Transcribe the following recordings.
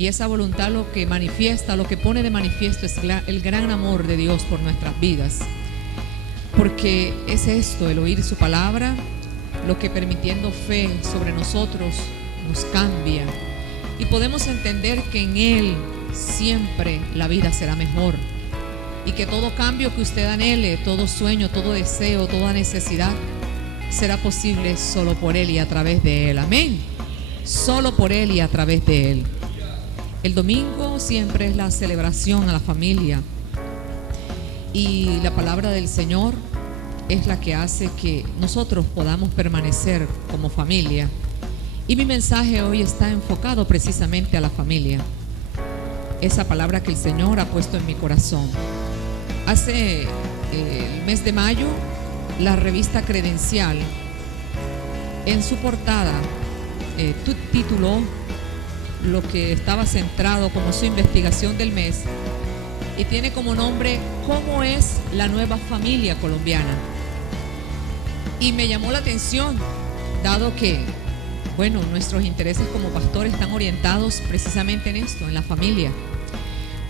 Y esa voluntad lo que manifiesta, lo que pone de manifiesto es el gran amor de Dios por nuestras vidas. Porque es esto, el oír su palabra, lo que permitiendo fe sobre nosotros nos cambia. Y podemos entender que en Él siempre la vida será mejor. Y que todo cambio que usted anhele, todo sueño, todo deseo, toda necesidad, será posible solo por Él y a través de Él. Amén. Solo por Él y a través de Él. El domingo siempre es la celebración a la familia. Y la palabra del Señor es la que hace que nosotros podamos permanecer como familia. Y mi mensaje hoy está enfocado precisamente a la familia. Esa palabra que el Señor ha puesto en mi corazón. Hace el mes de mayo, la revista Credencial, en su portada, tituló lo que estaba centrado como su investigación del mes, y tiene como nombre ¿Cómo es la nueva familia colombiana? Y me llamó la atención, dado que, bueno, nuestros intereses como pastores están orientados precisamente en esto, en la familia.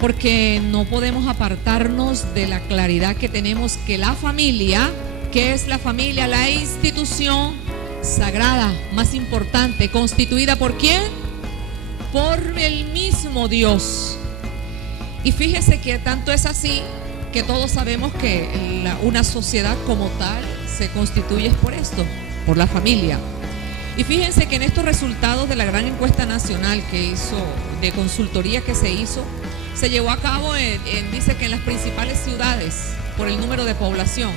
Porque no podemos apartarnos de la claridad que tenemos que la familia, ¿qué es la familia? La institución sagrada más importante, constituida ¿por quién? Por el mismo Dios. Y fíjese que tanto es así que todos sabemos que una sociedad como tal se constituye por esto, por la familia. Y fíjense que en estos resultados de la gran encuesta nacional que hizo, de consultoría que se hizo, se llevó a cabo dice que en las principales ciudades por el número de población,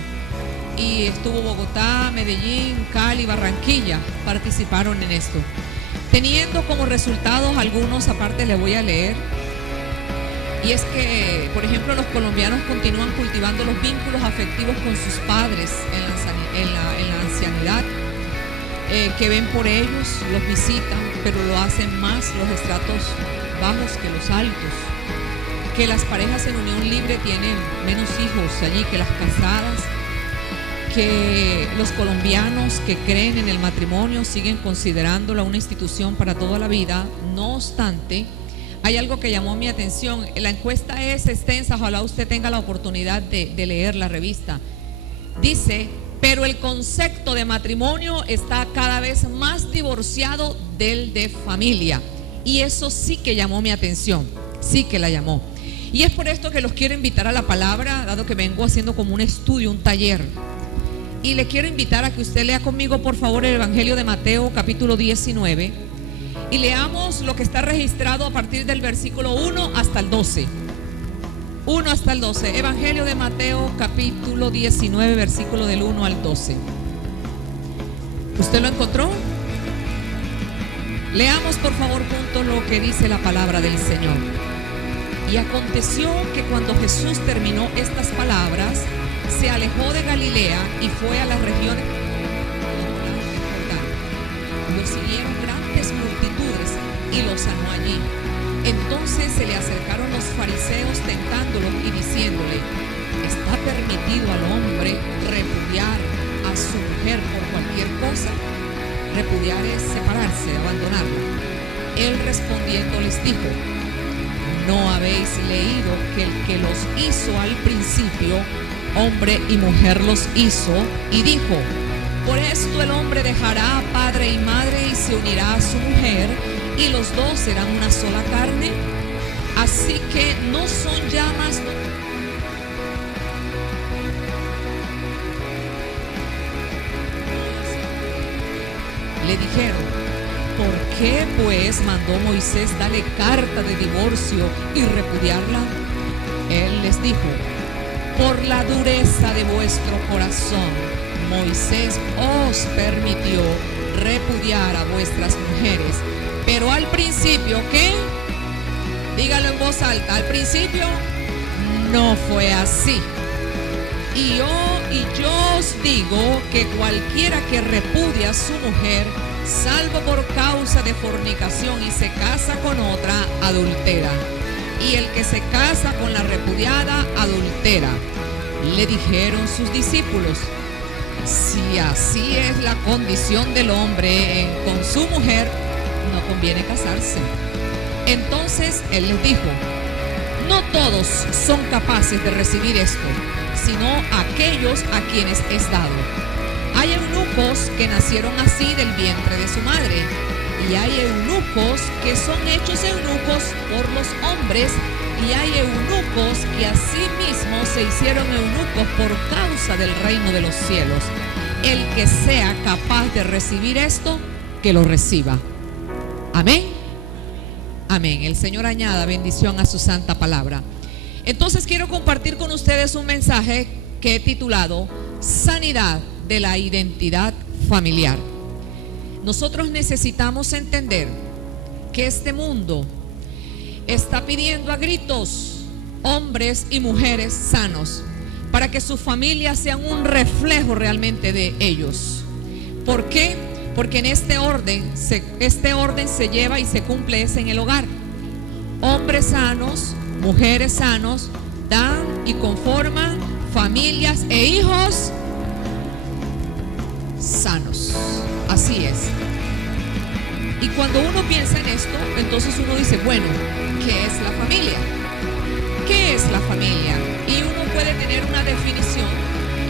y estuvo Bogotá, Medellín, Cali, Barranquilla, participaron en esto, teniendo como resultados algunos, aparte le voy a leer. Y es que, por ejemplo, los colombianos continúan cultivando los vínculos afectivos con sus padres en la ancianidad, que ven por ellos, los visitan, pero lo hacen más los estratos bajos que los altos. Que las parejas en unión libre tienen menos hijos allí que las casadas. Que los colombianos que creen en el matrimonio siguen considerándola una institución para toda la vida. No obstante, hay algo que llamó mi atención. La encuesta es extensa, ojalá usted tenga la oportunidad de leer la revista. Dice, pero el concepto de matrimonio está cada vez más divorciado del de familia. Y eso sí que llamó mi atención, sí que la llamó. Y es por esto que los quiero invitar a la palabra, dado que vengo haciendo como un estudio, un taller. Y le quiero invitar a que usted lea conmigo, por favor, el Evangelio de Mateo, capítulo 19. Y leamos lo que está registrado a partir del versículo 1 hasta el 12. 1 hasta el 12. Evangelio de Mateo, capítulo 19, versículo del 1 al 12. ¿Usted lo encontró? Leamos, por favor, juntos lo que dice la palabra del Señor. Y aconteció que cuando Jesús terminó estas palabras, se alejó de Galilea y fue a las regiones del Jordán. Lo siguieron grandes multitudes y lo sanó allí. Entonces se le acercaron los fariseos tentándolo y diciéndole: ¿está permitido al hombre repudiar a su mujer por cualquier cosa? Repudiar es separarse, abandonarla. Él respondiendo les dijo: ¿no habéis leído que el que los hizo al principio, hombre y mujer los hizo? Y dijo: por esto el hombre dejará a padre y madre y se unirá a su mujer, y los dos serán una sola carne. Así que no son ya más. Le dijeron: ¿por qué pues mandó Moisés darle carta de divorcio y repudiarla? Él les dijo: por la dureza de vuestro corazón, Moisés os permitió repudiar a vuestras mujeres. Pero al principio, ¿qué? Dígalo en voz alta. Al principio no fue así. Y yo os digo que cualquiera que repudia a su mujer, salvo por causa de fornicación, y se casa con otra, adultera. Y el que se casa con la repudiada, adultera. Le dijeron sus discípulos: si así es la condición del hombre con su mujer, no conviene casarse. Entonces él les dijo: no todos son capaces de recibir esto, sino aquellos a quienes es dado. Hay eunucos que nacieron así del vientre de su madre, y hay eunucos que son hechos eunucos por los hombres, y hay eunucos que asimismo se hicieron eunucos por causa del reino de los cielos. El que sea capaz de recibir esto, que lo reciba. Amén. Amén. El Señor añada bendición a su santa palabra. Entonces quiero compartir con ustedes un mensaje que he titulado Sanidad de la identidad familiar. Nosotros necesitamos entender que este mundo está pidiendo a gritos hombres y mujeres sanos para que sus familias sean un reflejo realmente de ellos. ¿Por qué? Porque en este orden se lleva y se cumple es en el hogar. Hombres sanos, mujeres sanos, dan y conforman familias e hijos sanos. Así es. Y cuando uno piensa en esto, entonces uno dice, bueno, ¿qué es la familia? ¿Qué es la familia? Y uno puede tener una definición,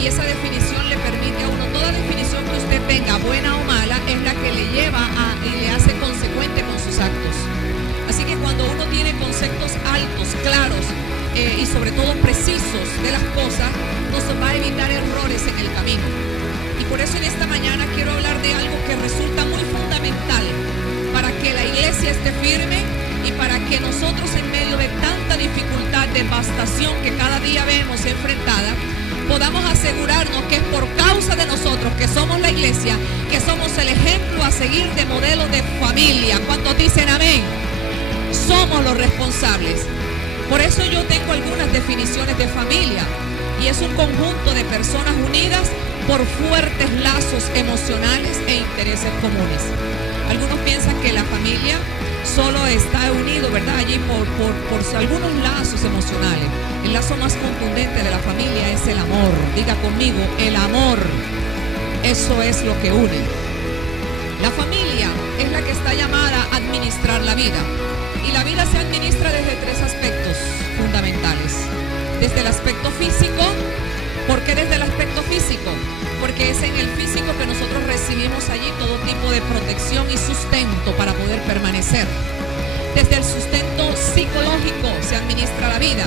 y esa definición le permite a uno, toda definición que usted tenga, buena o mala, es la que le lleva y le hace consecuente con sus actos. Así que cuando uno tiene conceptos altos, claros y sobre todo precisos de las cosas, nos va a evitar errores en el camino. Y por eso en esta mañana quiero hablar de algo que resulta muy fundamental para que la iglesia esté firme y para que nosotros, en medio de tanta dificultad, devastación que cada día vemos enfrentada, podamos asegurarnos que es por causa de nosotros, que somos la iglesia, que somos el ejemplo a seguir de modelo de familia. ¿Cuántos dicen amén? Somos los responsables. Por eso yo tengo algunas definiciones de familia, y es un conjunto de personas unidas por fuertes lazos emocionales e intereses comunes. Algunos piensan que la familia solo está unido, ¿verdad?, allí por algunos lazos emocionales. El lazo más contundente de la familia es el amor. Diga conmigo, el amor. Eso es lo que une. La familia es la que está llamada a administrar la vida. Y la vida se administra desde tres aspectos fundamentales. Desde el aspecto físico. ¿Por qué desde el aspecto físico? Porque es en el físico que nosotros recibimos allí todo tipo de protección y sustento para poder permanecer. Desde el sustento psicológico se administra la vida,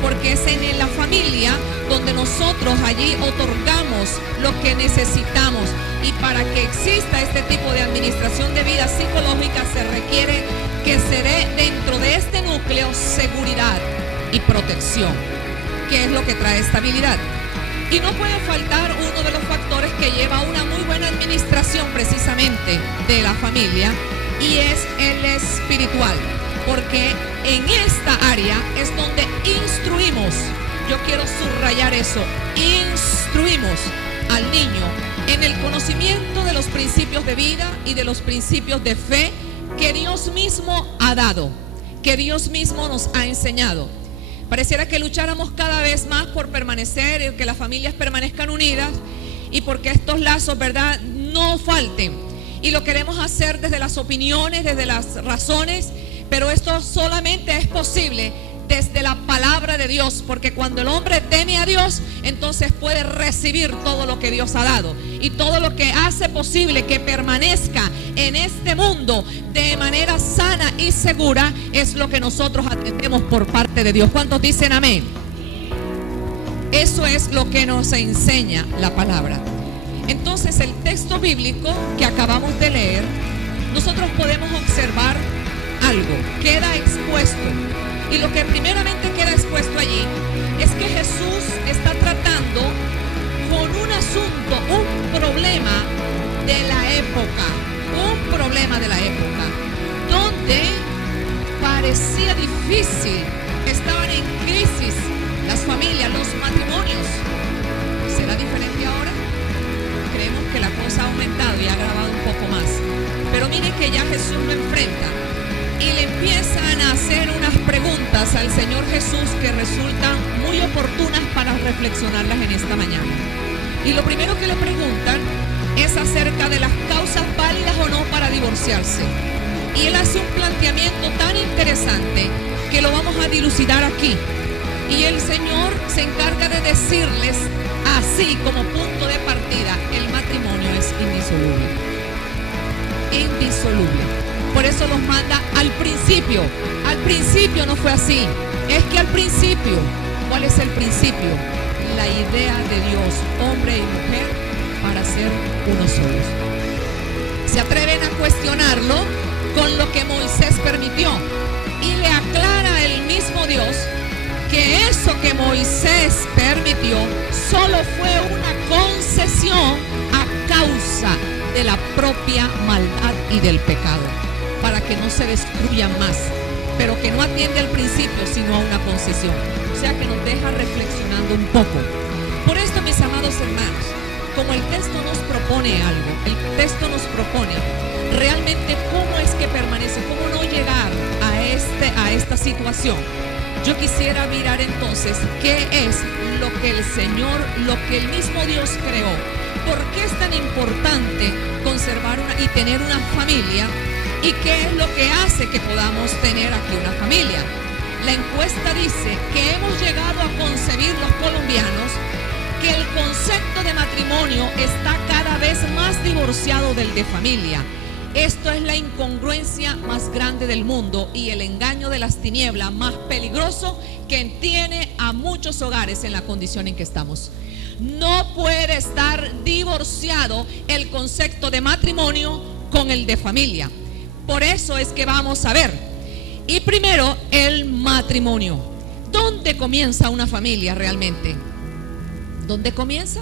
porque es en la familia donde nosotros allí otorgamos lo que necesitamos. Y para que exista este tipo de administración de vida psicológica se requiere que se dé dentro de este núcleo seguridad y protección, que es lo que trae estabilidad. Y no puede faltar uno de los factores que lleva a una muy buena administración precisamente de la familia, y es el espiritual, porque en esta área es donde instruimos, yo quiero subrayar eso, instruimos al niño en el conocimiento de los principios de vida y de los principios de fe que Dios mismo ha dado, que Dios mismo nos ha enseñado. Pareciera que lucháramos cada vez más por permanecer, que las familias permanezcan unidas y porque estos lazos, ¿verdad?, no falten. Y lo queremos hacer desde las opiniones, desde las razones, pero esto solamente es posible desde la palabra de Dios, porque cuando el hombre teme a Dios, entonces puede recibir todo lo que Dios ha dado, y todo lo que hace posible que permanezca en este mundo de manera sana y segura es lo que nosotros atendemos por parte de Dios. ¿Cuántos dicen amén? Eso es lo que nos enseña la palabra. Entonces el texto bíblico que acabamos de leer, nosotros podemos observar algo, queda expuesto. Y lo que primeramente queda expuesto allí es que Jesús está tratando con un asunto, un problema de la época, donde parecía difícil, estaban en crisis las familias, los matrimonios. ¿Será diferente ahora? Creemos que la cosa ha aumentado y ha agravado un poco más. Pero miren que ya Jesús lo enfrenta. Y le empiezan a hacer unas preguntas al Señor Jesús que resultan muy oportunas para reflexionarlas en esta mañana. Y lo primero que le preguntan es acerca de las causas válidas o no para divorciarse. Y él hace un planteamiento tan interesante que lo vamos a dilucidar aquí. Y el Señor se encarga de decirles así como punto de partida: el matrimonio es indisoluble. Indisoluble. Por eso los manda al principio. Al principio no fue así. Es que al principio, ¿cuál es el principio? La idea de Dios, hombre y mujer, para ser uno solos. Se atreven a cuestionarlo con lo que Moisés permitió. Y le aclara el mismo Dios que eso que Moisés permitió solo fue una concesión a causa de la propia maldad y del pecado, para que no se destruyan más, pero que no atiende al principio sino a una concesión. O sea que nos deja reflexionando un poco. Por esto, mis amados hermanos, como el texto nos propone algo, el texto nos propone realmente cómo es que permanece, cómo no llegar a esta situación. Yo quisiera mirar entonces qué es lo que el Señor, lo que el mismo Dios creó. ¿Por qué es tan importante conservar y tener una familia? ¿Y qué es lo que hace que podamos tener aquí una familia? La encuesta dice que hemos llegado a concebir los colombianos que el concepto de matrimonio está cada vez más divorciado del de familia. Esto es la incongruencia más grande del mundo y el engaño de las tinieblas más peligroso que tiene a muchos hogares en la condición en que estamos. No puede estar divorciado el concepto de matrimonio con el de familia. Por eso es que vamos a ver. Y primero, el matrimonio. ¿Dónde comienza una familia realmente? ¿Dónde comienza?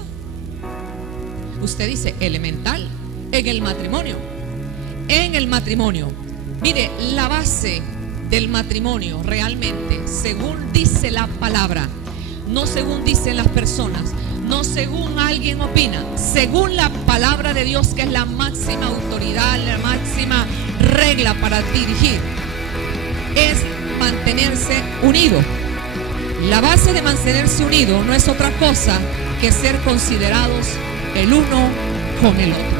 Usted dice elemental, en el matrimonio. En el matrimonio. Mire, la base del matrimonio realmente, según dice la palabra, no según dicen las personas, no según alguien opina, según la palabra de Dios, que es la máxima autoridad, la máxima regla para dirigir, es mantenerse unido. La base de mantenerse unido no es otra cosa que ser considerados el uno con el otro.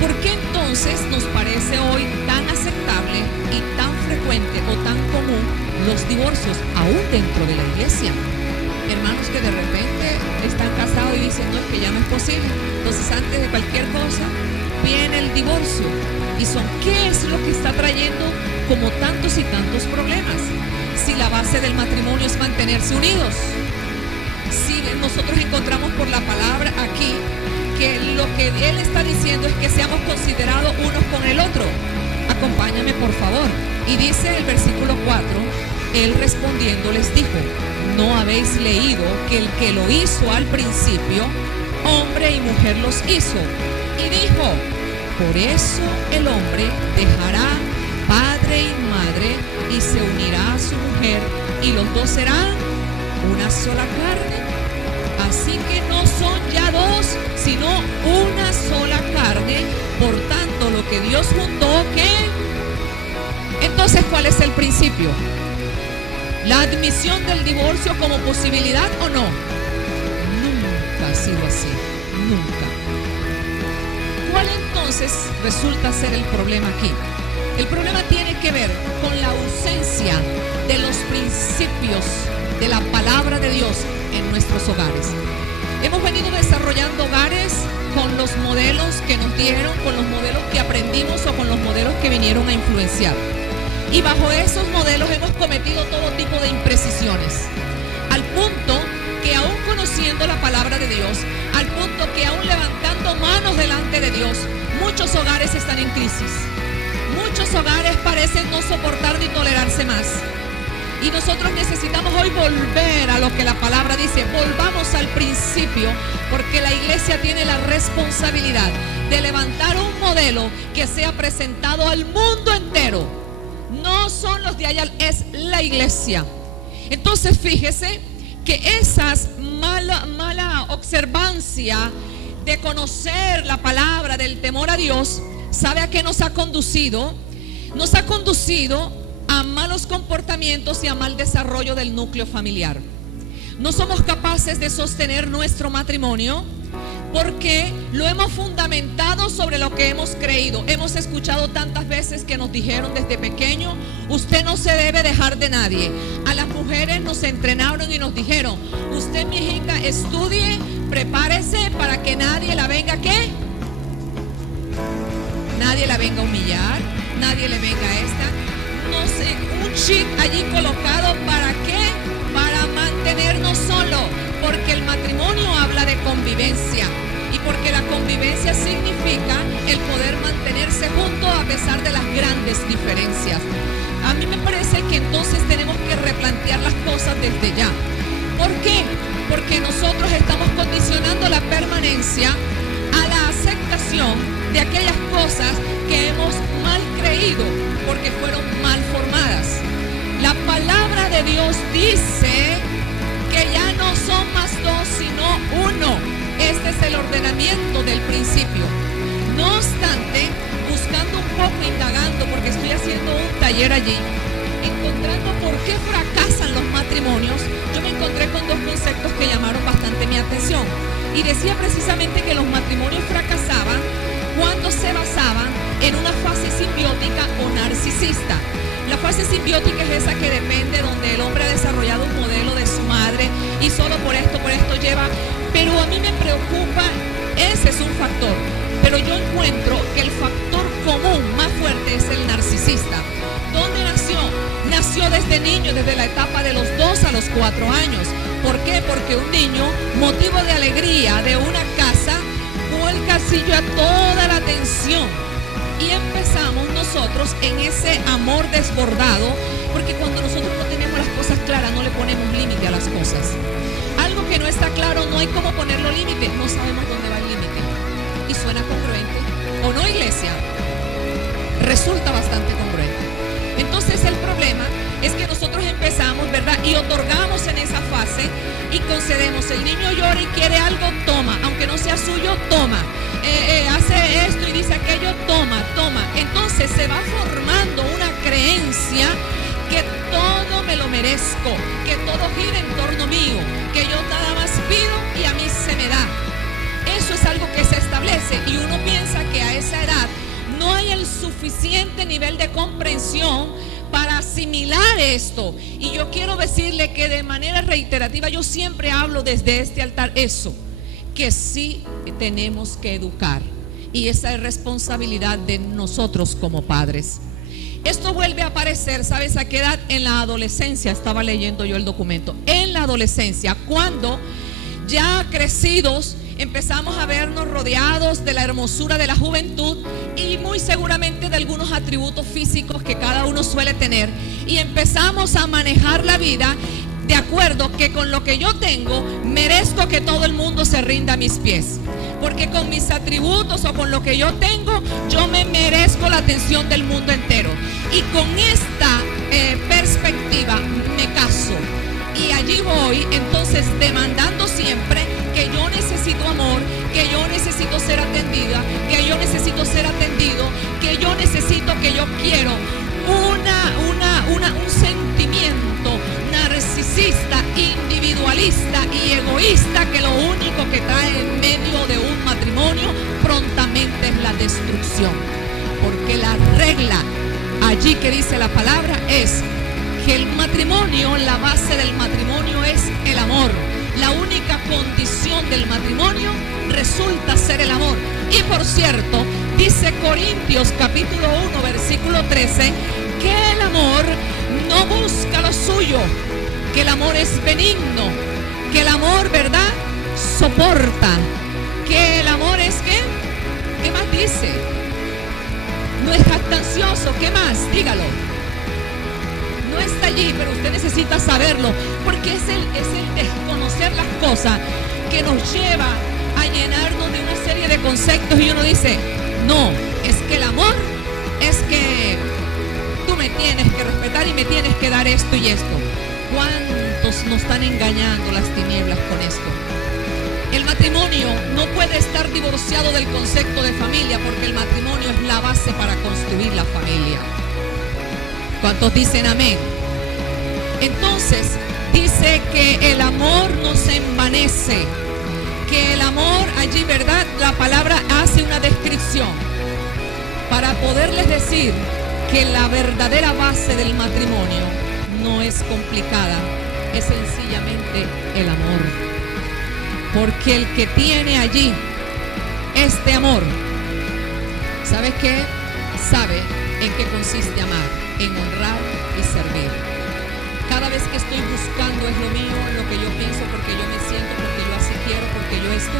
¿Por qué entonces nos parece hoy tan aceptable y tan frecuente o tan común los divorcios aún dentro de la iglesia? Hermanos que de repente están casados y dicen: no, es que ya no es posible. Entonces, antes de cualquier cosa viene el divorcio. Y ¿qué es lo que está trayendo como tantos y tantos problemas? Si la base del matrimonio es mantenerse unidos. Si nosotros encontramos por la palabra aquí que lo que él está diciendo es que seamos considerados unos con el otro. Acompáñame, por favor. Y dice el versículo 4: él respondiendo les dijo: ¿no habéis leído que el que lo hizo al principio, hombre y mujer los hizo? Y dijo: por eso el hombre dejará padre y madre y se unirá a su mujer, y los dos serán una sola carne. Así que no son ya dos, sino una sola carne. Por tanto, lo que Dios juntó, ¿qué? Entonces, ¿cuál es el principio? ¿La admisión del divorcio como posibilidad o no? Nunca ha sido así, nunca. ¿Cuál entonces resulta ser el problema aquí? El problema tiene que ver con la ausencia de los principios de la palabra de Dios en nuestros hogares. Hemos venido desarrollando hogares con los modelos que nos dieron, con los modelos que aprendimos o con los modelos que vinieron a influenciar. Y bajo esos modelos hemos cometido todo tipo de imprecisiones, al punto que aún conociendo la palabra de Dios, al punto que aún levantando manos delante de Dios, muchos hogares están en crisis. Muchos hogares parecen no soportar ni tolerarse más. Y nosotros necesitamos hoy volver a lo que la palabra dice. Volvamos al principio, porque la iglesia tiene la responsabilidad de levantar un modelo que sea presentado al mundo entero. No son los de allá, es la iglesia. Entonces fíjese que esas mala observancia de conocer la palabra, del temor a Dios, ¿sabe a qué nos ha conducido? Nos ha conducido a malos comportamientos y a mal desarrollo del núcleo familiar. No somos capaces de sostener nuestro matrimonio, Porque lo hemos fundamentado sobre lo que hemos creído. Hemos escuchado tantas veces que nos dijeron desde pequeño: usted no se debe dejar de nadie. A las mujeres nos entrenaron y nos dijeron: usted, mi hijita, estudie, prepárese para que nadie la venga, ¿qué? Nadie la venga a humillar, nadie le venga a esta. No sé, un chip allí colocado, ¿para qué? Para mantenernos solos. Porque el matrimonio habla de convivencia, y porque la convivencia significa el poder mantenerse juntos a pesar de las grandes diferencias. A mí me parece que entonces tenemos que replantear las cosas desde ya. ¿Por qué? Porque nosotros estamos condicionando la permanencia a la aceptación de aquellas cosas que hemos mal creído, porque fueron mal formadas. La palabra de Dios dice que ya no son más dos, sino uno. Este es el ordenamiento del principio. No obstante, buscando un poco, indagando, porque estoy haciendo un taller allí, encontrando por qué fracasan los matrimonios, yo me encontré con dos conceptos que llamaron bastante mi atención. Y decía precisamente que los matrimonios fracasaban cuando se basaban en una fase simbiótica o narcisista. La fase simbiótica es esa que depende, donde el hombre ha desarrollado un modelo de su madre y solo por esto lleva. Pero a mí me preocupa, ese es un factor. Pero yo encuentro que el factor común más fuerte es el narcisista. ¿Dónde nació? Nació desde niño, desde la etapa de los 2 a los 4 años. ¿Por qué? Porque un niño, motivo de alegría de una casa, vuelca así a toda la atención. Y empezamos nosotros en ese amor desbordado, porque cuando nosotros no tenemos las cosas claras, no le ponemos límite a las cosas. Algo que no está claro, no hay cómo ponerlo límite, no sabemos dónde va el límite. Y suena congruente, ¿o no, iglesia? Resulta bastante congruente. Entonces el problema es que nosotros empezamos, ¿verdad? Y otorgamos en esa fase y concedemos. El niño llora y quiere algo, toma. Aunque no sea suyo, toma. Hace esto y dice aquello, toma. Entonces se va formando una creencia que todo me lo merezco, que todo gira en torno mío, que yo nada más pido y a mí se me da. Eso es algo que se establece, y uno piensa que a esa edad no hay el suficiente nivel de comprensión para asimilar esto. Y yo quiero decirle que de manera reiterativa, yo siempre hablo desde este altar eso, que sí tenemos que educar, y esa es responsabilidad de nosotros como padres. Esto vuelve a aparecer, ¿sabes a qué edad? En la adolescencia. Estaba leyendo yo el documento. En la adolescencia, cuando ya crecidos empezamos a vernos rodeados de la hermosura de la juventud y muy seguramente de algunos atributos físicos que cada uno suele tener, y empezamos a manejar la vida de acuerdo que con lo que yo tengo merezco que todo el mundo se rinda a mis pies, porque con mis atributos o con lo que yo tengo, yo me merezco la atención del mundo entero. Y con esta perspectiva me caso, y allí voy entonces demandando siempre que yo necesito amor, que yo necesito ser atendida, que yo necesito ser atendido, que yo necesito, que yo quiero un sentimiento narcisista, individualista y egoísta, que lo único que trae en medio de un matrimonio prontamente es la destrucción. Porque la regla allí que dice la palabra es que el matrimonio, la base del matrimonio es el amor. La única condición del matrimonio resulta ser el amor. Y por cierto, dice Corintios capítulo 1 versículo 13, que el amor no busca lo suyo, que el amor es benigno, que el amor, ¿verdad?, soporta, que el amor es ¿qué? ¿Qué más dice? No es jactancioso. ¿Qué más? Dígalo. No está allí, pero usted necesita saberlo, porque es el desconocer las cosas que nos lleva a llenarnos de una serie de conceptos, y uno dice, no, es que el amor es que tú me tienes que respetar y me tienes que dar esto y esto. ¿Cuántos nos están engañando las tinieblas con esto? El matrimonio no puede estar divorciado del concepto de familia, porque el matrimonio es la base para construir la familia. ¿Cuántos dicen amén? Entonces, dice que el amor no se envanece, que el amor allí, ¿verdad? La palabra hace una descripción para poderles decir que la verdadera base del matrimonio no es complicada, es sencillamente el amor. Porque el que tiene allí este amor, ¿sabes qué? Sabe en qué consiste amar, en honrar y servir. Cada vez que estoy buscando es lo mío, lo que yo pienso, porque yo me siento, porque yo así quiero, porque yo esto.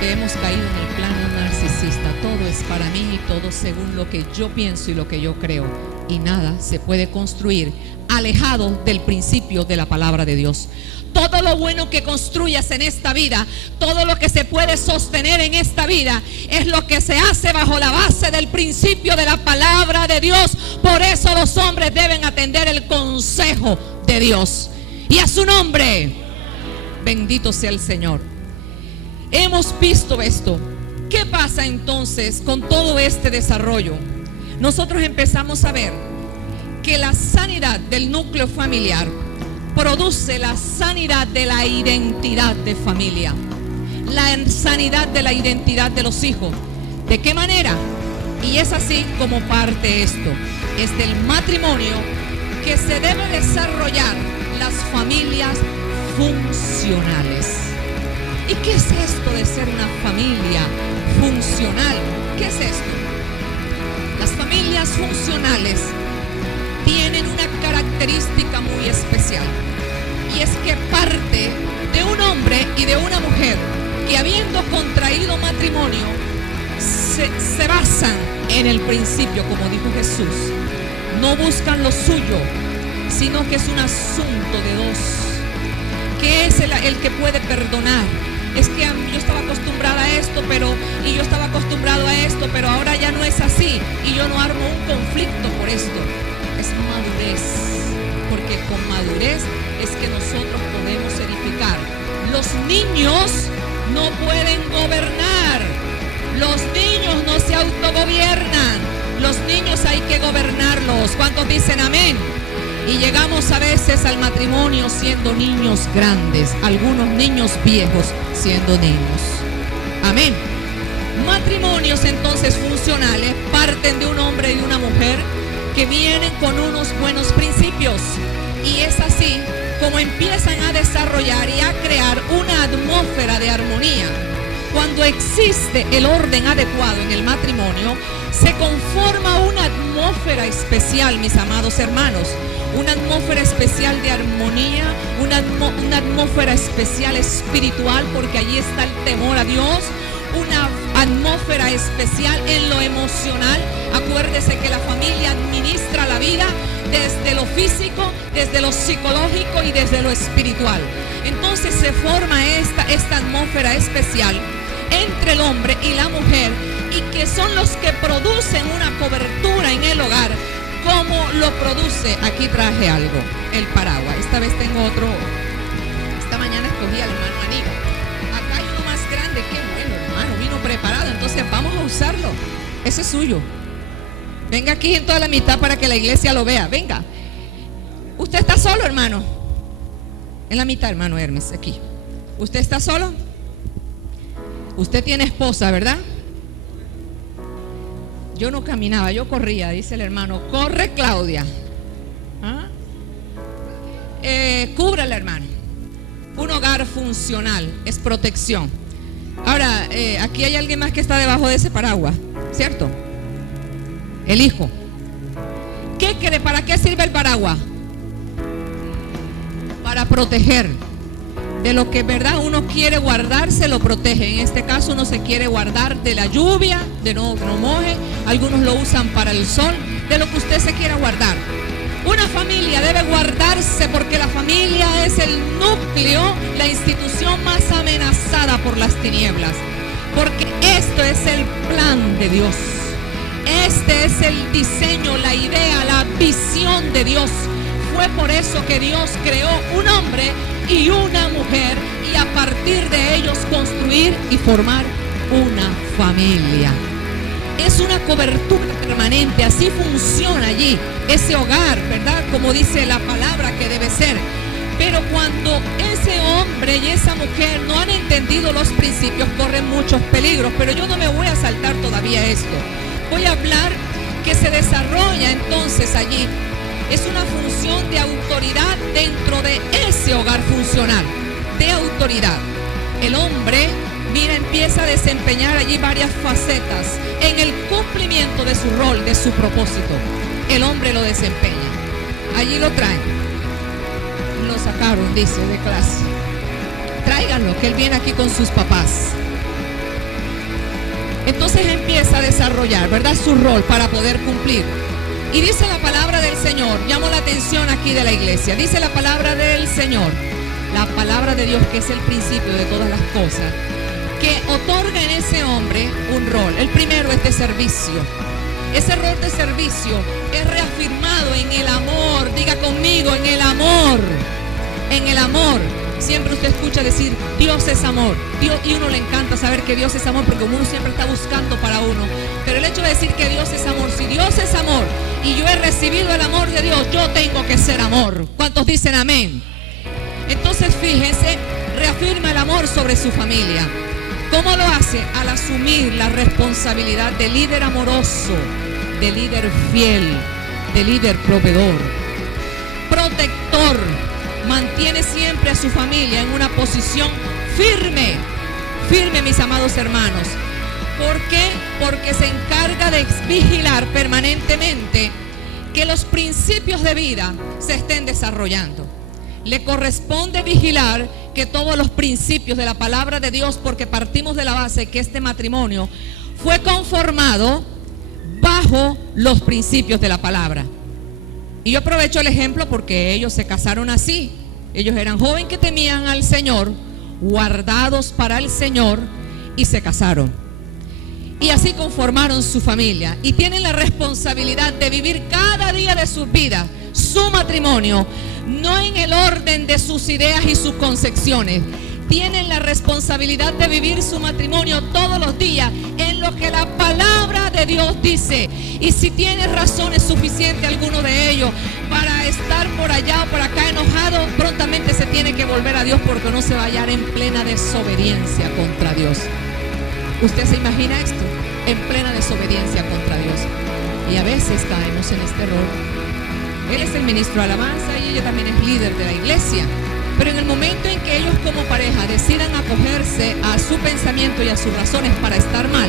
Hemos caído en el plano narcisista. Todo es para mí y todo según lo que yo pienso y lo que yo creo. Y nada se puede construir alejado del principio de la palabra de Dios. Todo lo bueno que construyas en esta vida, todo lo que se puede sostener en esta vida, es lo que se hace bajo la base del principio de la palabra de Dios. Por eso los hombres deben atender el consejo de Dios. Y a su nombre, bendito sea el Señor. Hemos visto esto. ¿Qué pasa entonces con todo este desarrollo? Nosotros empezamos a ver que la sanidad del núcleo familiar produce la sanidad de la identidad de familia, la sanidad de la identidad de los hijos. ¿De qué manera? Y es así como parte esto. Es del matrimonio que se debe desarrollar las familias funcionales. ¿Y qué es esto de ser una familia funcional? ¿Qué es esto? Las familias funcionales tienen una característica muy especial, y es que parte de un hombre y de una mujer que, habiendo contraído matrimonio, se basan en el principio, como dijo Jesús. No buscan lo suyo, sino que es un asunto de dos. ¿Qué es el que puede perdonar? Es que yo estaba acostumbrada a esto, y yo estaba acostumbrado a esto, pero ahora ya no es así, y yo no armo un conflicto por esto. Es madurez, porque con madurez es que nosotros podemos edificar. Los niños no pueden gobernar, los niños no se autogobiernan, los niños hay que gobernarlos. ¿Cuántos dicen amén? Y llegamos a veces al matrimonio siendo niños grandes, algunos niños viejos siendo niños. Amén. Matrimonios entonces funcionales parten de un hombre y de una mujer que vienen con unos buenos principios, y es así como empiezan a desarrollar y a crear una atmósfera de armonía. Cuando existe el orden adecuado en el matrimonio, se conforma una atmósfera especial, mis amados hermanos, una atmósfera especial de armonía, una atmósfera especial espiritual, porque allí está el temor a Dios, una atmósfera especial en lo emocional. Acuérdese que la familia administra la vida desde lo físico, desde lo psicológico y desde lo espiritual. Entonces se forma esta atmósfera especial entre el hombre y la mujer, y que son los que producen una cobertura en el hogar, como lo produce. Aquí traje algo, el paraguas. Esta vez tengo otro. Esta mañana escogí al hermano Aníbal. Acá hay uno más grande. Qué bueno, hermano, vino preparado. Entonces vamos a usarlo. Ese es suyo. Venga aquí en toda la mitad para que la iglesia lo vea. Venga. ¿Usted está solo, hermano? En la mitad, hermano Hermes, aquí. ¿Usted está solo? Usted tiene esposa, ¿verdad? Yo no caminaba, yo corría, dice el hermano. Corre, Claudia. ¿Ah? Cúbrala, hermano. Un hogar funcional es protección. Ahora, aquí hay alguien más que está debajo de ese paraguas, ¿cierto? El hijo. ¿Para qué sirve el paraguas? Para proteger. De lo que, ¿verdad?, uno quiere guardarse, lo protege. En este caso uno se quiere guardar de la lluvia, de no moje. Algunos lo usan para el sol. De lo que usted se quiera guardar. Una familia debe guardarse, porque la familia es el núcleo, la institución más amenazada por las tinieblas. Porque esto es el plan de Dios. Este es el diseño, la idea, la visión de Dios. Fue por eso que Dios creó un hombre y una mujer, y a partir de ellos construir y formar una familia. Es una cobertura permanente, así funciona allí ese hogar, ¿verdad? Como dice la palabra que debe ser. Pero cuando ese hombre y esa mujer no han entendido los principios, corren muchos peligros. Pero yo no me voy a saltar todavía esto. Voy a hablar que se desarrolla entonces allí. Es una función de autoridad dentro de ese hogar funcional, de autoridad. El hombre, mira, empieza a desempeñar allí varias facetas en el cumplimiento de su rol, de su propósito. El hombre lo desempeña. Allí lo traen. Lo sacaron, dice, de clase. Tráiganlo, que él viene aquí con sus papás. Entonces empieza a desarrollar, ¿verdad?, su rol para poder cumplir. Y dice la palabra del Señor, llamo la atención aquí de la iglesia, dice la palabra del Señor, la palabra de Dios, que es el principio de todas las cosas, que otorga en ese hombre un rol. El primero es de servicio. Ese rol de servicio es reafirmado en el amor. Diga conmigo, en el amor. En el amor. Siempre usted escucha decir, Dios es amor. Dios, y uno le encanta saber que Dios es amor, porque uno siempre está buscando para uno. Pero el hecho de decir que Dios es amor, si Dios es amor y yo he recibido el amor de Dios, yo tengo que ser amor. ¿Cuántos dicen amén? Entonces fíjense, reafirma el amor sobre su familia. ¿Cómo lo hace? Al asumir la responsabilidad de líder amoroso, de líder fiel, de líder proveedor, protector. Mantiene siempre a su familia en una posición firme, firme, mis amados hermanos. ¿Por qué? Porque se encarga de vigilar permanentemente que los principios de vida se estén desarrollando. Le corresponde vigilar que todos los principios de la palabra de Dios, porque partimos de la base que este matrimonio fue conformado bajo los principios de la palabra. Y yo aprovecho el ejemplo porque ellos se casaron así. Ellos eran jóvenes que temían al Señor, guardados para el Señor, y se casaron. Y así conformaron su familia. Y tienen la responsabilidad de vivir cada día de sus vidas, su matrimonio, no en el orden de sus ideas y sus concepciones. Tienen la responsabilidad de vivir su matrimonio todos los días en lo que la palabra de Dios dice. Y si tiene razones suficientes alguno de ellos para estar por allá o por acá enojado, prontamente se tiene que volver a Dios, porque no se va a hallar en plena desobediencia contra Dios. ¿Usted se imagina esto? En plena desobediencia contra Dios. Y a veces caemos en este error. Él es el ministro de alabanza y ella también es líder de la iglesia. Pero en el momento en que ellos como pareja decidan acogerse a su pensamiento y a sus razones para estar mal,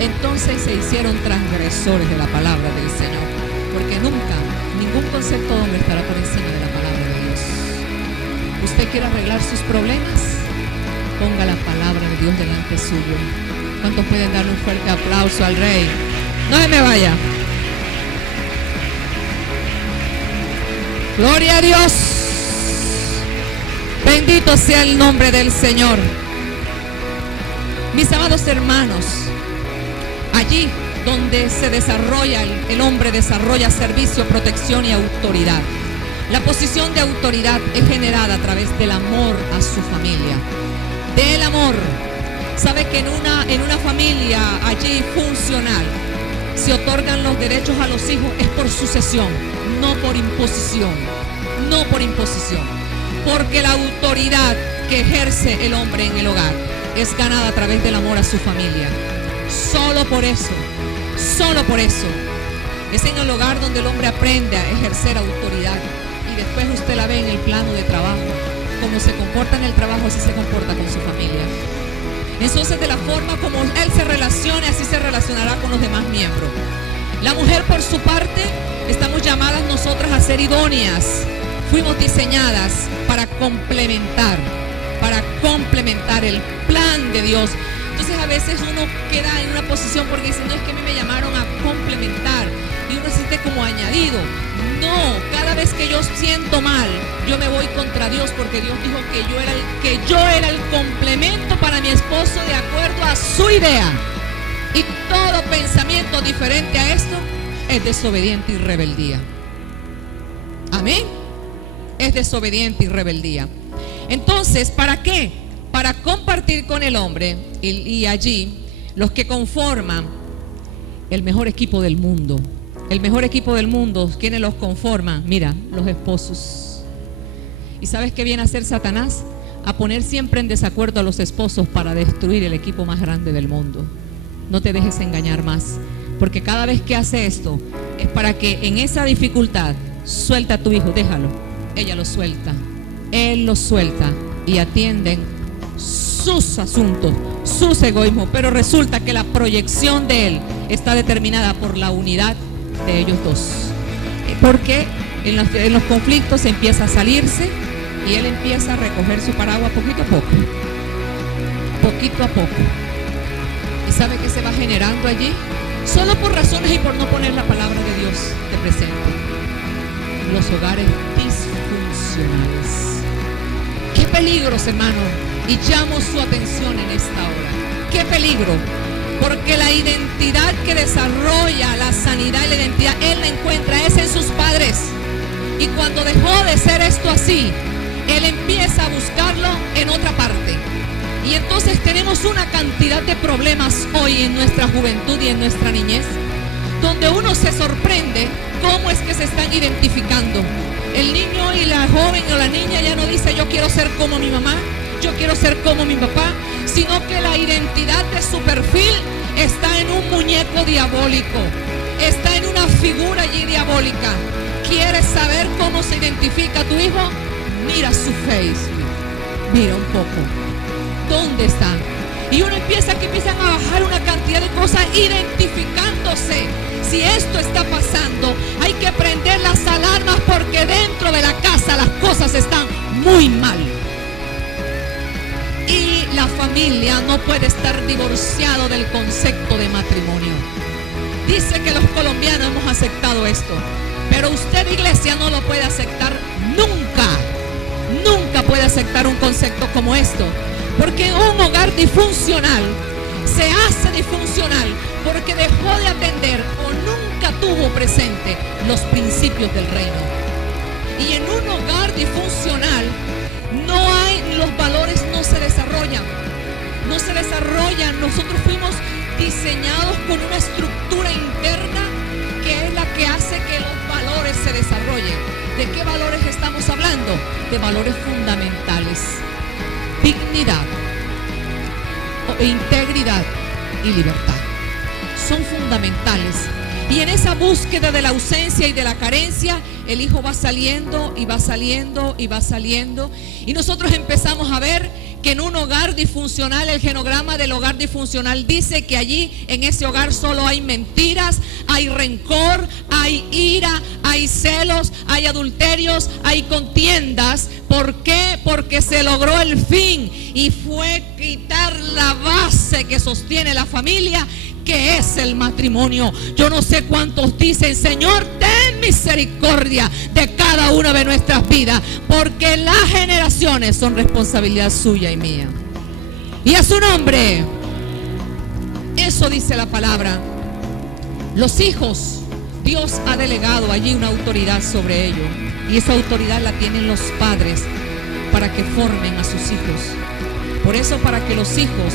entonces se hicieron transgresores de la palabra del Señor. Porque nunca, ningún concepto de hombre estará por encima de la palabra de Dios. ¿Usted quiere arreglar sus problemas? Ponga la palabra de Dios delante suyo. ¿Cuántos pueden darle un fuerte aplauso al Rey? No se me vaya. Gloria a Dios. Bendito sea el nombre del Señor. Mis amados hermanos, allí donde se desarrolla, el hombre desarrolla servicio, protección y autoridad. La posición de autoridad es generada a través del amor a su familia. Del amor. Sabe que en una familia allí funcional se otorgan los derechos a los hijos es por sucesión, no por imposición. No por imposición. Porque la autoridad que ejerce el hombre en el hogar es ganada a través del amor a su familia. Solo por eso. Solo por eso. Es en el hogar donde el hombre aprende a ejercer autoridad. Y después usted la ve en el plano de trabajo. Como se comporta en el trabajo, así se comporta con su familia. Entonces, de la forma como él se relacione, así se relacionará con los demás miembros. La mujer, por su parte, estamos llamadas nosotras a ser idóneas. Fuimos diseñadas para complementar el plan de Dios. Entonces a veces uno queda en una posición porque dice, no, es que a mí me llamaron a complementar, y uno se siente como añadido. No, cada vez que yo siento mal, yo me voy contra Dios, porque Dios dijo que yo era el complemento para mi esposo de acuerdo a su idea. Y todo pensamiento diferente a esto es desobediente y rebeldía. Amén. Es desobediente y rebeldía. Entonces, ¿para qué? Para compartir con el hombre y allí los que conforman el mejor equipo del mundo. El mejor equipo del mundo, ¿quiénes los conforman? Mira, los esposos. ¿Y sabes qué viene a hacer Satanás? A poner siempre en desacuerdo a los esposos para destruir el equipo más grande del mundo. No te dejes engañar más, porque cada vez que hace esto es para que en esa dificultad suelta a tu hijo, déjalo. Ella lo suelta, él lo suelta y atienden sus asuntos, sus egoísmos, pero resulta que la proyección de él está determinada por la unidad de ellos dos, porque en los conflictos empieza a salirse y él empieza a recoger su paraguas poquito a poco, poquito a poco. ¿Y sabe qué se va generando allí? Solo por razones y por no poner la palabra de Dios de presente. Los hogares disfuncionales. ¡Qué peligros, hermano! Y llamo su atención en esta hora. ¡Qué peligro! Porque la identidad que desarrolla la sanidad y la identidad, él la encuentra, es en sus padres. Y cuando dejó de ser esto así, él empieza a buscarlo en otra parte. Y entonces tenemos una cantidad de problemas hoy en nuestra juventud y en nuestra niñez, donde uno se sorprende cómo es que se están identificando. El niño y la joven o la niña ya no dice yo quiero ser como mi mamá, yo quiero ser como mi papá, sino que la identidad de su perfil está en un muñeco diabólico, está en una figura allí diabólica. ¿Quieres saber cómo se identifica tu hijo? Mira su face, mira un poco. ¿Dónde está? Y uno empiezan a bajar una cantidad de cosas identificándose. Si esto está pasando, hay que prender las alarmas porque dentro de la casa las cosas están muy mal. Y la familia no puede estar divorciado del concepto de matrimonio. Dice que los colombianos hemos aceptado esto, pero usted, iglesia, no lo puede aceptar nunca. Nunca puede aceptar un concepto como esto. Porque un hogar disfuncional se hace disfuncional porque dejó de atender o nunca tuvo presente los principios del reino. Y en un hogar disfuncional los valores no se desarrollan. No se desarrollan. Nosotros fuimos diseñados con una estructura interna que es la que hace que los valores se desarrollen. ¿De qué valores estamos hablando? De valores fundamentales. Dignidad, integridad y libertad son fundamentales. Y en esa búsqueda de la ausencia y de la carencia, el hijo va saliendo y va saliendo y va saliendo. Y nosotros empezamos a ver que en un hogar disfuncional, el genograma del hogar disfuncional dice que allí en ese hogar solo hay mentiras, hay rencor, hay ira, hay celos, hay adulterios, hay contiendas. ¿Por qué? Porque se logró el fin y fue quitar la base que sostiene la familia, que es el matrimonio. Yo no sé cuántos dicen: Señor, ten misericordia de cada una de nuestras vidas, porque las generaciones son responsabilidad suya y mía. Y a su nombre, eso dice la palabra. Los hijos, Dios ha delegado allí una autoridad sobre ellos, y esa autoridad la tienen los padres para que formen a sus hijos. Por eso, para que los hijos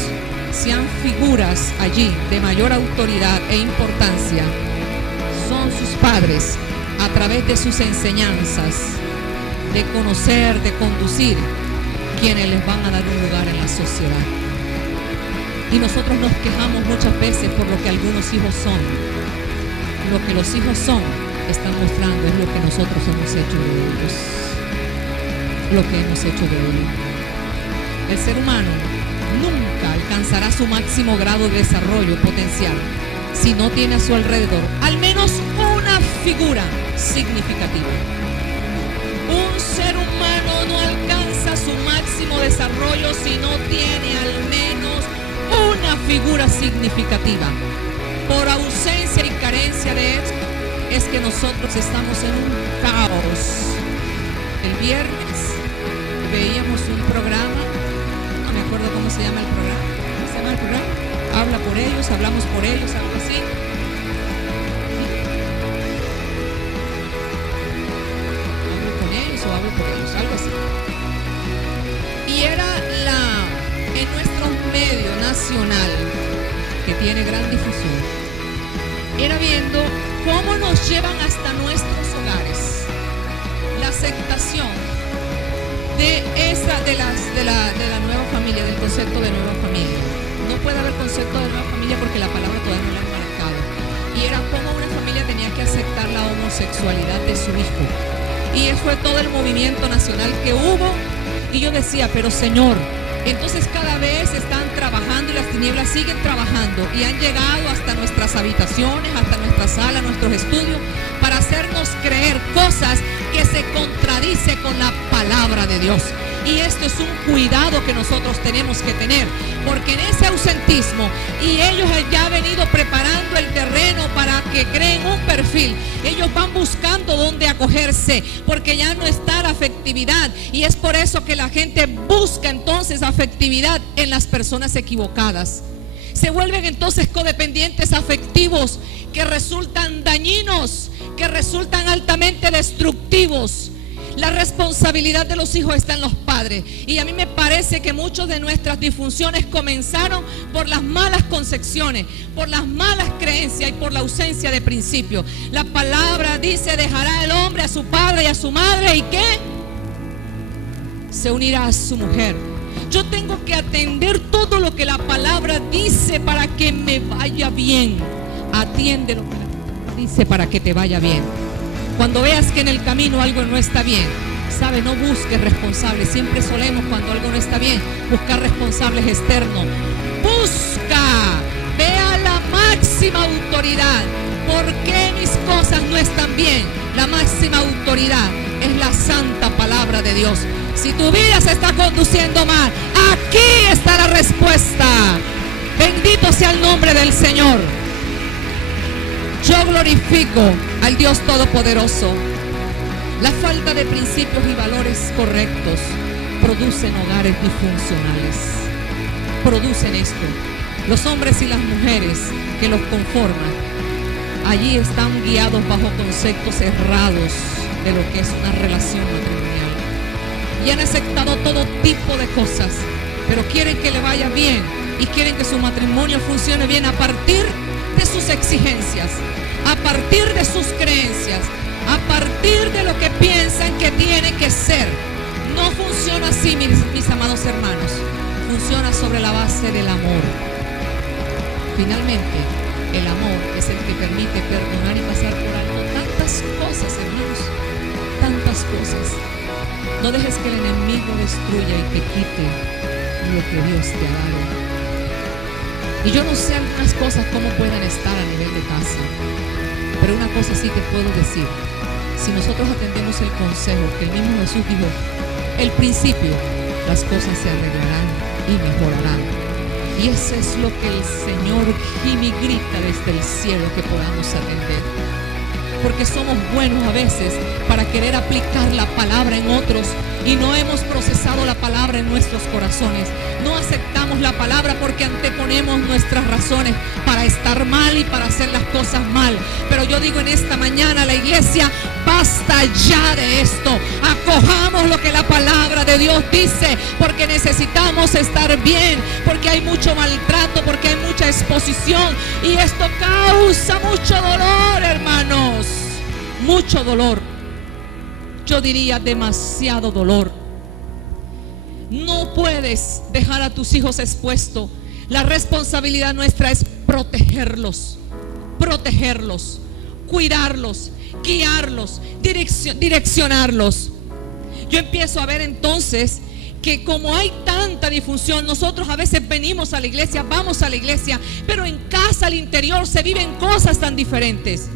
sean figuras allí de mayor autoridad e importancia, son sus padres, a través de sus enseñanzas, de conocer, de conducir, quienes les van a dar un lugar en la sociedad. Y nosotros nos quejamos muchas veces por lo que algunos hijos son. Lo que los hijos son, están mostrando, es lo que nosotros hemos hecho de ellos. Lo que hemos hecho de ellos. El ser humano nunca alcanzará su máximo grado de desarrollo potencial si no tiene a su alrededor al menos una figura significativa. Un ser humano no alcanza su máximo desarrollo si no tiene al menos una figura significativa. Por ausencia y carencia de esto es que nosotros estamos en un caos. El viernes veíamos un programa, no me acuerdo cómo se llama el programa. ¿Cómo se llama el programa? Habla por ellos, hablamos por ellos, algo así. Hablo con ellos o hablo por ellos, algo así. Y era en nuestro medio nacional, que tiene gran difusión, era viendo cómo nos llevan hasta nuestros hogares la aceptación de la nueva familia, del concepto de nueva familia. No puede haber concepto de nueva familia porque la palabra todavía no la ha marcado. Y era como una familia tenía que aceptar la homosexualidad de su hijo. Y eso fue todo el movimiento nacional que hubo. Y yo decía, pero Señor, entonces cada vez están trabajando y las tinieblas siguen trabajando y han llegado hasta nuestras habitaciones, hasta nuestra sala, nuestros estudios, para hacernos creer cosas que se contradicen con la palabra de Dios. Y esto es un cuidado que nosotros tenemos que tener, porque en ese ausentismo, y ellos ya han venido preparando el terreno para que creen un perfil, ellos van buscando dónde acogerse, porque ya no está la afectividad, y es por eso que la gente busca entonces afectividad en las personas equivocadas. Se vuelven entonces codependientes afectivos que resultan dañinos, que resultan altamente destructivos. La responsabilidad de los hijos está en los padres. Y a mí me parece que muchas de nuestras disfunciones comenzaron por las malas concepciones, por las malas creencias y por la ausencia de principios. La palabra dice: dejará el hombre a su padre y a su madre, ¿y qué? Se unirá a su mujer. Yo tengo que atender todo lo que la palabra dice para que me vaya bien. Atiende lo que la palabra dice para que te vaya bien. Cuando veas que en el camino algo no está bien, ¿sabe? No busques responsables. Siempre solemos, cuando algo no está bien, buscar responsables externos. Busca, vea la máxima autoridad. ¿Por qué mis cosas no están bien? La máxima autoridad es la santa palabra de Dios. Si tu vida se está conduciendo mal, aquí está la respuesta. Bendito sea el nombre del Señor. Yo glorifico al Dios Todopoderoso. La falta de principios y valores correctos producen hogares disfuncionales. Producen esto. Los hombres y las mujeres que los conforman, allí están guiados bajo conceptos errados de lo que es una relación matrimonial. Y han aceptado todo tipo de cosas, pero quieren que le vaya bien y quieren que su matrimonio funcione bien a partir de sus exigencias, a partir de sus creencias, a partir de lo que piensan que tiene que ser. No funciona así, mis amados hermanos. Funciona sobre la base del amor. Finalmente, el amor es el que permite perdonar y pasar por alto tantas cosas, hermanos, tantas cosas. No dejes que el enemigo destruya y te quite lo que Dios te ha dado. Y yo no sé algunas cosas cómo puedan estar a nivel de casa, pero una cosa sí te puedo decir: si nosotros atendemos el consejo que el mismo Jesús dijo, el principio, las cosas se arreglarán y mejorarán. Y eso es lo que el Señor gime y grita desde el cielo que podamos atender. Porque somos buenos a veces para querer aplicar la palabra en otros y no hemos procesado la palabra en nuestros corazones. No aceptamos la palabra porque anteponemos nuestras razones para estar mal y para hacer las cosas mal. Pero yo digo en esta mañana a la iglesia: basta ya de esto. Acojamos lo que la palabra de Dios dice, porque necesitamos estar bien, porque hay mucho maltrato, porque hay mucha exposición, y esto causa mucho dolor, hermanos. Mucho dolor. Yo diría demasiado dolor. No puedes dejar a tus hijos expuestos. La responsabilidad nuestra es protegerlos, cuidarlos, guiarlos, direccionarlos. Yo empiezo a ver entonces que como hay tanta difusión, nosotros a veces venimos a la iglesia, vamos a la iglesia, pero en casa, al interior, se viven cosas tan diferentes.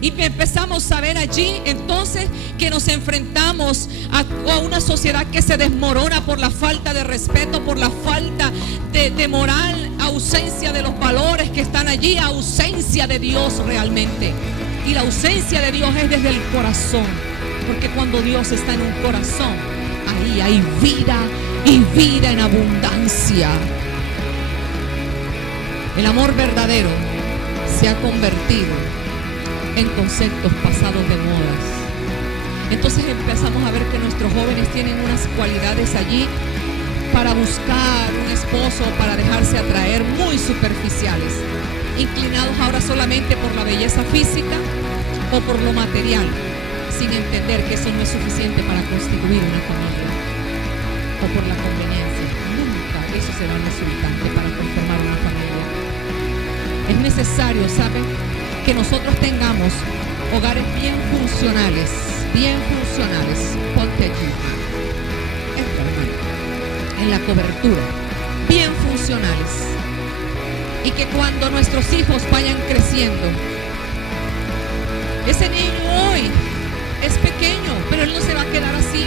Y empezamos a ver allí entonces que nos enfrentamos a una sociedad que se desmorona por la falta de respeto, por la falta de moral, ausencia de los valores que están allí, ausencia de Dios realmente. Y la ausencia de Dios es desde el corazón, porque cuando Dios está en un corazón, ahí hay vida y vida en abundancia. El amor verdadero se ha convertido en conceptos pasados de modas. Entonces empezamos a ver que nuestros jóvenes tienen unas cualidades allí para buscar un esposo, para dejarse atraer, muy superficiales, inclinados ahora solamente por la belleza física o por lo material, sin entender que eso no es suficiente para constituir una familia o por la conveniencia. Nunca eso será un resultante para conformar una familia. Es necesario, ¿saben?, que nosotros tengamos hogares bien funcionales. Ponte aquí, hermano, en la cobertura, bien funcionales. Y que cuando nuestros hijos vayan creciendo, ese niño hoy es pequeño, pero él no se va a quedar así.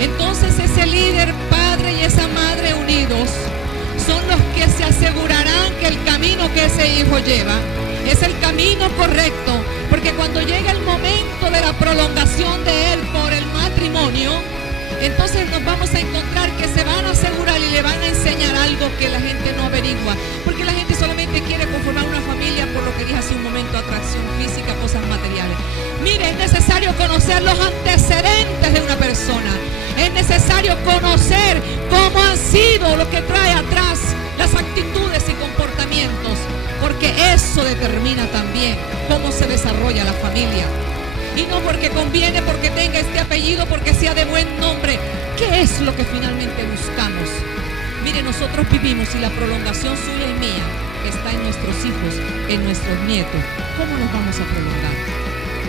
Entonces ese líder, padre y esa madre unidos son los que se asegurarán que el camino que ese hijo lleva es el camino correcto, porque cuando llega el momento de la prolongación de él por el matrimonio, entonces nos vamos a encontrar que se van a asegurar y le van a enseñar algo que la gente no averigua, porque la gente solamente quiere conformar una familia por lo que dije hace un momento, atracción física, cosas materiales. Mire, es necesario conocer los antecedentes de una persona, es necesario conocer cómo han sido, lo que trae atrás, las actitudes y comportamientos, porque eso determina también cómo se desarrolla la familia. Y no porque conviene, porque tenga este apellido, porque sea de buen nombre. ¿Qué es lo que finalmente buscamos? Mire, nosotros vivimos y la prolongación suya y mía está en nuestros hijos, en nuestros nietos. ¿Cómo nos vamos a prolongar?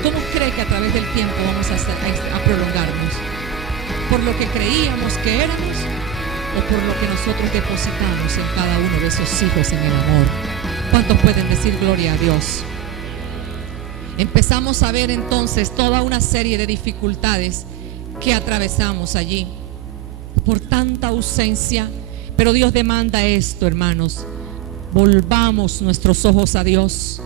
¿Cómo cree que a través del tiempo vamos a prolongarnos? ¿Por lo que creíamos que éramos o por lo que nosotros depositamos en cada uno de esos hijos en el amor? ¿Cuántos pueden decir gloria a Dios? Empezamos a ver entonces toda una serie de dificultades que atravesamos allí por tanta ausencia, pero Dios demanda esto, hermanos: volvamos nuestros ojos a Dios,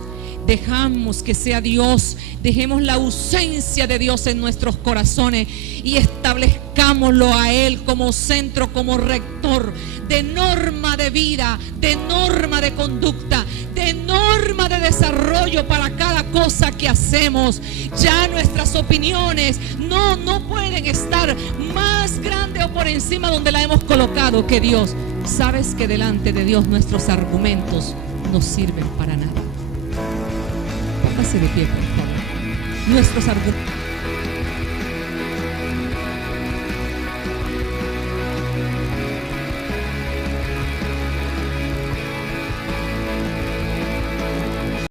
dejamos que sea Dios, dejemos la ausencia de Dios en nuestros corazones y establezcámoslo a Él como centro, como rector de norma de vida, de norma de conducta, de norma de desarrollo para cada cosa que hacemos. Ya nuestras opiniones no pueden estar más grande o por encima donde la hemos colocado que Dios. Sabes que delante de Dios nuestros argumentos no sirven para nada. Póngase de pie, por favor. Nuestros argumentos